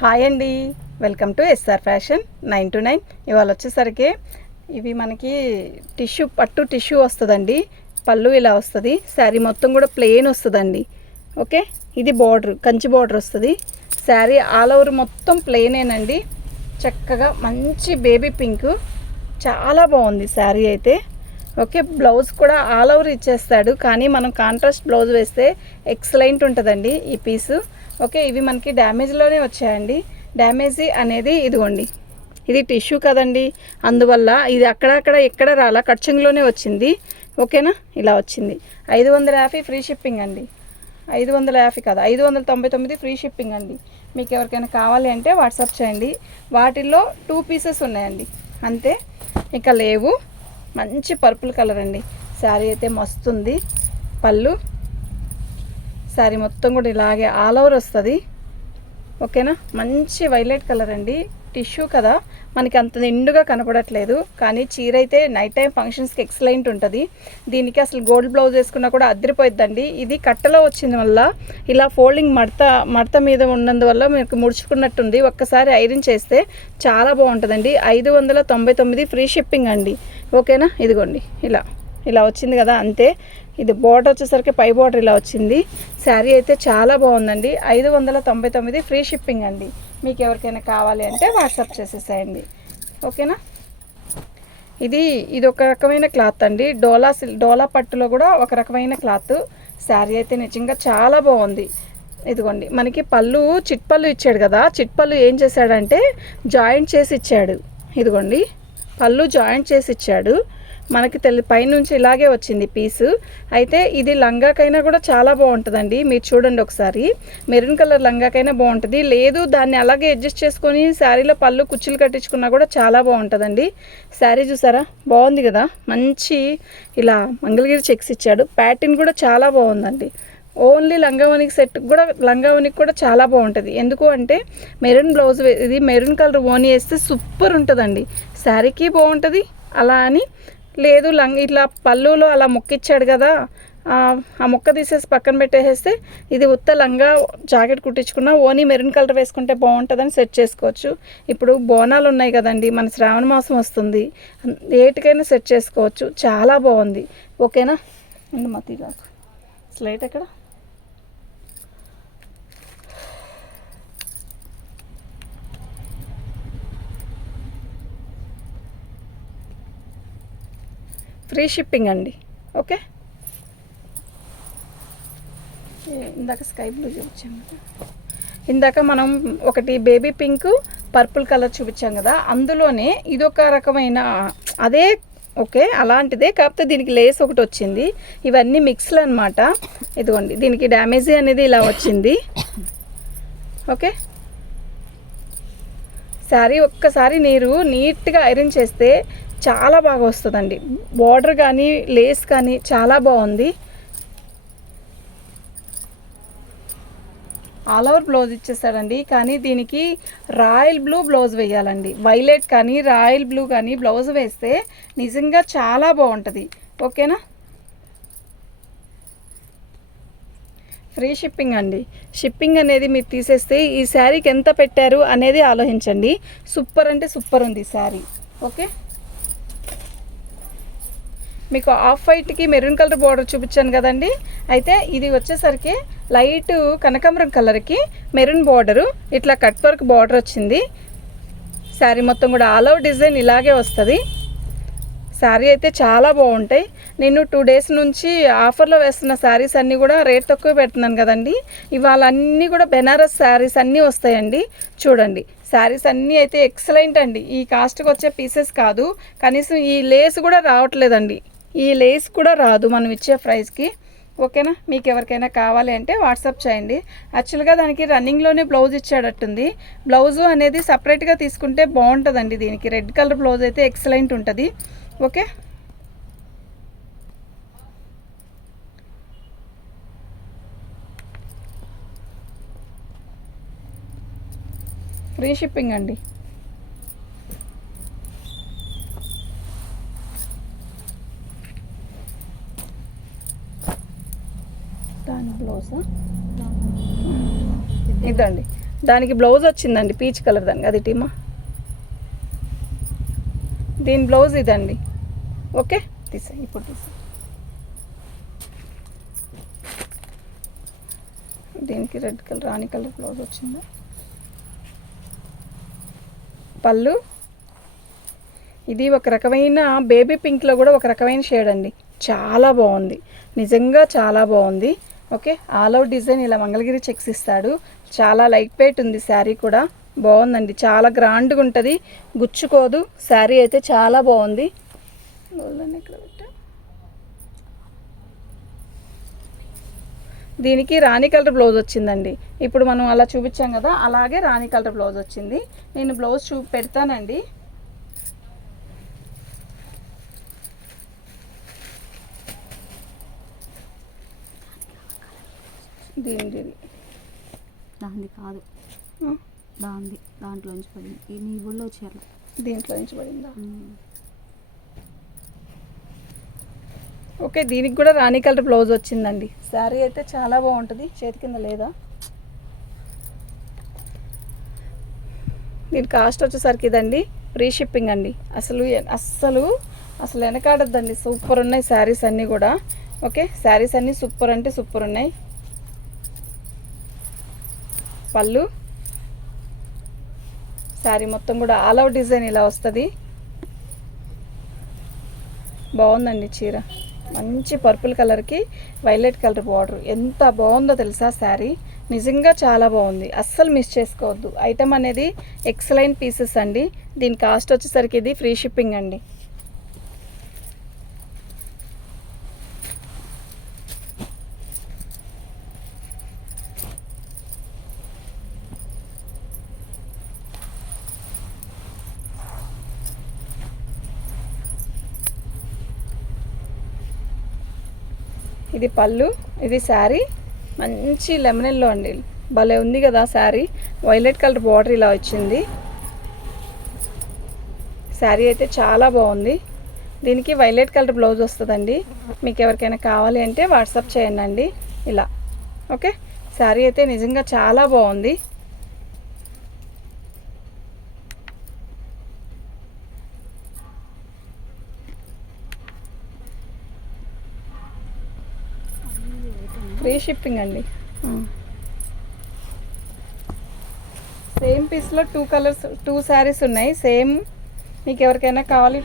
Hi అండి, welcome to SR fashion 929. ఇవాళ వచ్చేసరికి ఇవి మనకి పట్టు టిష్యూ వస్తుందండి. పళ్ళు ఇలా వస్తుంది. శారీ మొత్తం కూడా ప్లెయిన్ వస్తుందండి. ఓకే, ఇది బార్డర్, కంచి బార్డర్ వస్తుంది. శారీ ఆల్ ఓవర్ మొత్తం ప్లెయినేనండి. చక్కగా మంచి బేబీ పింక్, చాలా బాగుంది శారీ అయితే. ఓకే, బ్లౌజ్ కూడా ఆల్ ఓవర్ ఇచ్చేస్తాడు, కానీ మనం కాంట్రాస్ట్ బ్లౌజ్ వేస్తే ఎక్సలెంట్ ఉంటుందండి ఈ పీసు. ఓకే, ఇవి మనకి డ్యామేజ్లోనే వచ్చాయండి. డ్యామేజ్ అనేది ఇదిగోండి, ఇది టిష్యూ కదండి, అందువల్ల ఇది అక్కడక్కడ ఎక్కడ రాలా, కట్చింగ్లోనే వచ్చింది. ఓకేనా, ఇలా వచ్చింది. 550 ఫ్రీ షిప్పింగ్ అండి. 550 కాదు, 599 ఫ్రీ షిప్పింగ్ అండి. మీకు ఎవరికైనా కావాలి అంటే వాట్సాప్ చేయండి. వాటిల్లో 2 పీసెస్ ఉన్నాయండి, అంతే, ఇక లేవు. మంచి పర్పుల్ కలర్ అండి. శారీ అయితే మస్తుంది. పళ్ళు శారీ మొత్తం కూడా ఇలాగే ఆల్ ఓవర్ వస్తుంది. ఓకేనా, మంచి వైలెట్ కలర్ అండి. టిష్యూ కదా, మనకి అంత నిండుగా కనపడట్లేదు, కానీ చీర అయితే నైట్ టైం ఫంక్షన్స్కి ఎక్సలెంట్ ఉంటుంది. దీనికి అసలు గోల్డ్ బ్లౌజ్ వేసుకున్నా కూడా అద్దరిపోయిద్దండి. ఇది కట్టలో వచ్చిన వల్ల ఇలా ఫోల్డింగ్ మడత మీద ఉన్నందువల్ల మీకు ముడుచుకున్నట్టుంది. ఒక్కసారి ఐరన్ చేస్తే చాలా బాగుంటుందండి. 599 ఫ్రీ షిప్పింగ్ అండి. ఓకేనా, ఇదిగోండి ఇలా వచ్చింది కదా, అంతే. ఇది బోర్డర్ వచ్చేసరికి పై బోర్డర్ ఇలా వచ్చింది. శారీ అయితే చాలా బాగుందండి. 599 ఫ్రీ షిప్పింగ్ అండి. మీకు ఎవరికైనా కావాలి అంటే వాట్సాప్ చేసేసేయండి. ఓకేనా, ఇది ఒక రకమైన క్లాత్ అండి. డోలా పట్టులో కూడా ఒక రకమైన క్లాత్. శారీ అయితే నిజంగా చాలా బాగుంది. ఇదిగోండి, మనకి పళ్ళు చిట్పళ్ళు ఇచ్చాడు కదా, చిట్పళ్ళు ఏం చేశాడంటే జాయింట్ చేసి ఇచ్చాడు. ఇదిగోండి, పళ్ళు జాయింట్ చేసి ఇచ్చాడు. మనకి పైనుంచి ఇలాగే వచ్చింది పీసు. అయితే ఇది లంగాకైనా కూడా చాలా బాగుంటుందండి. మీరు చూడండి ఒకసారి, మెరూన్ కలర్ లంగాకైనా బాగుంటుంది. లేదు దాన్ని అలాగే అడ్జస్ట్ చేసుకొని శారీలో పళ్ళు కుచ్చులు కట్టించుకున్నా కూడా చాలా బాగుంటుందండి. శారీ చూసారా, బాగుంది కదా, మంచి ఇలా మంగళగిరి చెక్స్ ఇచ్చాడు. ప్యాటర్న్ కూడా చాలా బాగుందండి. ఓన్లీ లంగావనికి లంగావనికి కూడా చాలా బాగుంటుంది. ఎందుకు అంటే మెరూన్ బ్లౌజ్, ఇది మెరూన్ కలర్ ఓని వేస్తే సూపర్ ఉంటుందండి. శారీకి బాగుంటుంది. అలా అని లేదు, ఇట్లా పళ్ళులో అలా ముక్కిచ్చాడు కదా, ఆ ముక్క తీసేసి పక్కన పెట్టేసేస్తే ఇది ఉత్త లంగా జాకెట్ కుట్టించుకున్న ఓనీ మెరూన్ కలర్ వేసుకుంటే బాగుంటుందని సెట్ చేసుకోవచ్చు. ఇప్పుడు బోనాలు ఉన్నాయి కదండి, మన శ్రావణ మాసం వస్తుంది, ఏటికైనా సెట్ చేసుకోవచ్చు. చాలా బాగుంది. ఓకేనా, మతీలాకు స్లైట్ ఎక్కడ, ఫ్రీ షిప్పింగ్ అండి. ఓకే, ఇందాక స్కై బ్లూ చూపించాం కదా, ఇందాక మనం ఒకటి బేబీ పింక్ పర్పుల్ కలర్ చూపించాం కదా, అందులోనే ఇదొక రకమైన అదే, ఓకే అలాంటిదే, కాకపోతే దీనికి లేస్ ఒకటి వచ్చింది. ఇవన్నీ మిక్స్లు అనమాట. ఇదిగోండి, దీనికి డ్యామేజ్ అనేది ఇలా వచ్చింది. ఓకే, శారీ ఒక్కసారి నీట్గా ఐరన్ చేస్తే చాలా బాగా వస్తుందండి. బార్డర్ కానీ లేస్ కానీ చాలా బాగుంది. ఆల్ ఓవర్ బ్లౌజ్ ఇచ్చేస్తాడండి, కానీ దీనికి రాయల్ బ్లూ బ్లౌజ్ వేయాలండి. వైలెట్ కానీ రాయల్ బ్లూ కానీ బ్లౌజ్ వేస్తే నిజంగా చాలా బాగుంటుంది. ఓకేనా, ఫ్రీ షిప్పింగ్ అండి. షిప్పింగ్ అనేది మీరు తీసేస్తే ఈ శారీకి ఎంత పెట్టారు అనేది ఆలోచించండి. సూపర్ అంటే సూపర్ ఉంది శారీ. ఓకే, మీకు ఆఫ్ వైట్కి మెరూన్ కలర్ బార్డర్ చూపించాను కదండి. అయితే ఇది వచ్చేసరికి లైట్ కనకాంబరం కలర్కి మెరూన్ బార్డరు, ఇట్లా కట్ వర్క్ బార్డర్ వచ్చింది. శారీ మొత్తం కూడా ఆల్ ఓవర్ డిజైన్ ఇలాగే వస్తుంది. శారీ అయితే చాలా బాగుంటాయి. నేను 2 డేస్ నుంచి ఆఫర్లో వేస్తున్న శారీస్ అన్నీ కూడా రేట్ తక్కువ పెడుతున్నాను కదండి. ఇవాళ అన్నీ కూడా బెనారస్ శారీస్ అన్నీ వస్తాయండి. చూడండి, శారీస్ అన్నీ అయితే ఎక్సలెంట్ అండి. ఈ కాస్ట్కి వచ్చే పీసెస్ కాదు, కనీసం ఈ లేస్ కూడా రావట్లేదండి. ఈ లేస్ కూడా రాదు మనం ఇచ్చే ప్రైస్కి. ఓకేనా, మీకు ఎవరికైనా కావాలి అంటే వాట్సాప్ చేయండి. యాక్చువల్గా దానికి రన్నింగ్లోనే బ్లౌజ్ ఇచ్చాడట్టుంది. బ్లౌజు అనేది సపరేట్గా తీసుకుంటే బాగుంటుందండి. దీనికి రెడ్ కలర్ బ్లౌజ్ అయితే ఎక్సలెంట్ ఉంటుంది. ఓకే, ఫ్రీ షిప్పింగ్ అండి. దాని బ్లౌజా ఇదండి, దానికి బ్లౌజ్ వచ్చిందండి పీచ్ కలర్ దానికి, అది టీమా దీని బ్లౌజ్ ఇదండి. ఓకే తీసా, ఇప్పుడు తీసా. దీనికి రెడ్ కలర్ రాణి కలర్ బ్లౌజ్ వచ్చింది. పళ్ళు ఇది ఒక రకమైన బేబీ పింక్లో కూడా ఒక రకమైన షేడ్ అండి, చాలా బాగుంది, నిజంగా చాలా బాగుంది. ఓకే, ఆల్ అవుట్ డిజైన్ ఇలా మంగళగిరి చెక్స్ ఇస్తాడు. చాలా లైట్ వెయిట్ ఉంది శారీ కూడా, బాగుందండి, చాలా గ్రాండ్గా ఉంటుంది, గుచ్చుకోదు. శారీ అయితే చాలా బాగుంది. దీనికి రాణి కలర్ బ్లౌజ్ వచ్చిందండి. ఇప్పుడు మనం అలా చూపించాం కదా, అలాగే రాణి కలర్ బ్లౌజ్ వచ్చింది. నేను బ్లౌజ్ పెడతానండి. దీనిది దాంది కాదు, దాంట్లోంచి పడింది. నీ ఊళ్ళో వచ్చారు, దీంట్లో నుంచి పడిందా? ఓకే, దీనికి కూడా రాణి కలర్ బ్లౌజ్ వచ్చిందండి. శారీ అయితే చాలా బాగుంటుంది. చేతి కింద లేదా? దీని కాస్ట్ వచ్చేసరికి ఇదండి, ఫ్రీ షిప్పింగ్ అండి. అస్సలు వెనకాడద్దండి, సూపర్ ఉన్నాయి శారీస్ అన్నీ కూడా. ఓకే, శారీస్ అన్నీ సూపర్ అంటే సూపర్ ఉన్నాయి. పళ్ళు శారీ మొత్తం కూడా ఆల్ అవుట్ డిజైన్ ఇలా వస్తుంది. బాగుందండి చీర, మంచి పర్పుల్ కలర్కి వైలెట్ కలర్ బార్డర్, ఎంత బాగుందో తెలుసా శారీ, నిజంగా చాలా బాగుంది. అస్సలు మిస్ చేసుకోవద్దు. ఐటమ్ అనేది ఎక్సలెంట్ పీసెస్ అండి. దీని కాస్ట్ వచ్చేసరికి ఇది ఫ్రీ షిప్పింగ్ అండి. ఇది పళ్ళు, ఇది శారీ మంచి లెమన్ ఎల్లో అండి, భలే ఉంది కదా శారీ. వైలెట్ కలర్ బార్డర్ ఇలా వచ్చింది. శారీ అయితే చాలా బాగుంది. దీనికి వైలెట్ కలర్ బ్లౌజ్ వస్తుందండి. మీకు ఎవరికైనా కావాలి అంటే వాట్సాప్ చేయండి అండి ఇలా. ఓకే, శారీ అయితే నిజంగా చాలా బాగుంది. ఫ్రీ షిప్పింగ్ అండి. సేమ్ పీస్లో టూ శారీస్ ఉన్నాయి సేమ్. మీకు ఎవరికైనా కావాలి,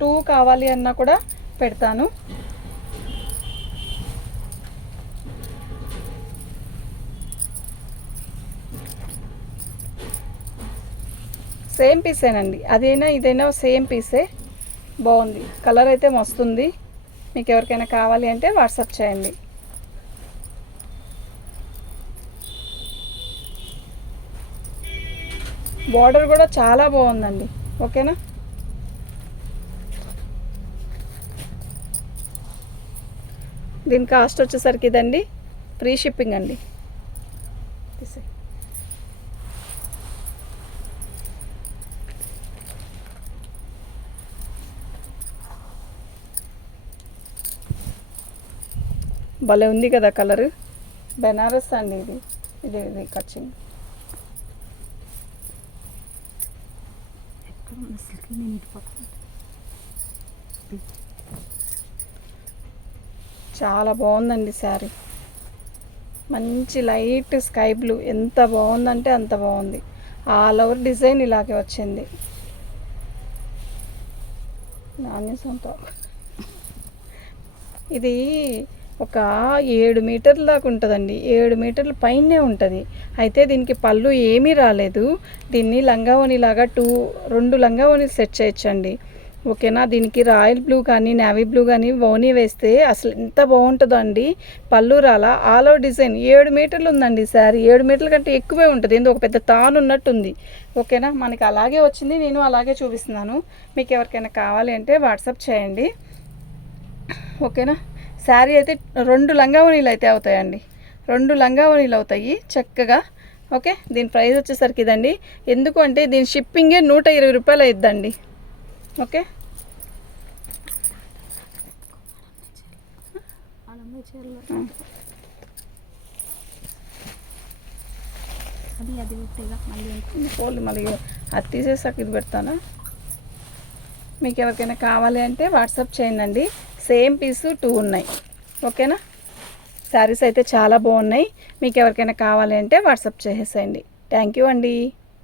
టూ కావాలి అన్నా కూడా పెడతాను. సేమ్ పీసేనండి, అదైనా ఇదైనా సేమ్ పీసే. బాగుంది, కలర్ అయితే మస్తుంది. మీకు ఎవరికైనా కావాలి అంటే వాట్సాప్ చేయండి. బార్డర్ కూడా చాలా బాగుందండి. ఓకేనా, దీని కాస్ట్ వచ్చేసరికి ఇదండి, ఫ్రీ షిప్పింగ్ అండి. భలే ఉంది కదా కలరు, బెనారస్ అండి ఇది. ఇది కచ్చింగ్. చాలా బాగుందండి శారీ, మంచి లైట్ స్కై బ్లూ, ఎంత బాగుందంటే అంత బాగుంది. ఆల్ ఓవర్ డిజైన్ ఇలాగే వచ్చింది. ఇది ఒక 7 మీటర్ల దాకా ఉంటుందండి, 7 మీటర్ల పైనే ఉంటుంది. అయితే దీనికి పళ్ళు ఏమీ రాలేదు. దీన్ని లంగావోణిలాగా 2 లంగావోణీలు సెట్ చేయొచ్చండి. ఓకేనా, దీనికి రాయల్ బ్లూ కానీ నేవీ బ్లూ కానీ ఓనీ వేస్తే అసలు ఎంత బాగుంటుందో అండి. పళ్ళు రాలా, ఆల్ ఓవర్ డిజైన్ 7 మీటర్లు ఉందండి శారీ. 7 మీటర్ల కంటే ఎక్కువే ఉంటుంది, ఏందో ఒక పెద్ద తాను ఉన్నట్టుంది. ఓకేనా, మనకి అలాగే వచ్చింది, నేను అలాగే చూపిస్తున్నాను. మీకు ఎవరికైనా కావాలి అంటే వాట్సాప్ చేయండి. ఓకేనా, శారీ అయితే 2 లంగావోణీలు అయితే అవుతాయండి, 2 లంగావోణీలు అవుతాయి చక్కగా. ఓకే, దీని ప్రైస్ వచ్చేసరికి ఇదండి. ఎందుకు అంటే దీని షిప్పింగే 120 రూపాయలు అయిద్దండి. ఓకే, అది పెట్టేగా మళ్ళీ పోలి మళ్ళీ అది తీసేసాక ఇది పెడతానా. మీకు ఎవరికైనా కావాలి అంటే వాట్సాప్ చేయండి. సేమ్ పీసు 2 ఉన్నాయి. ఓకేనా. శారీస్ అయితే చాలా బాగున్నాయి. మీకు ఎవరికైనా కావాలి అంటే వాట్సాప్ చేసేసేయండి. థ్యాంక్ యూ అండి.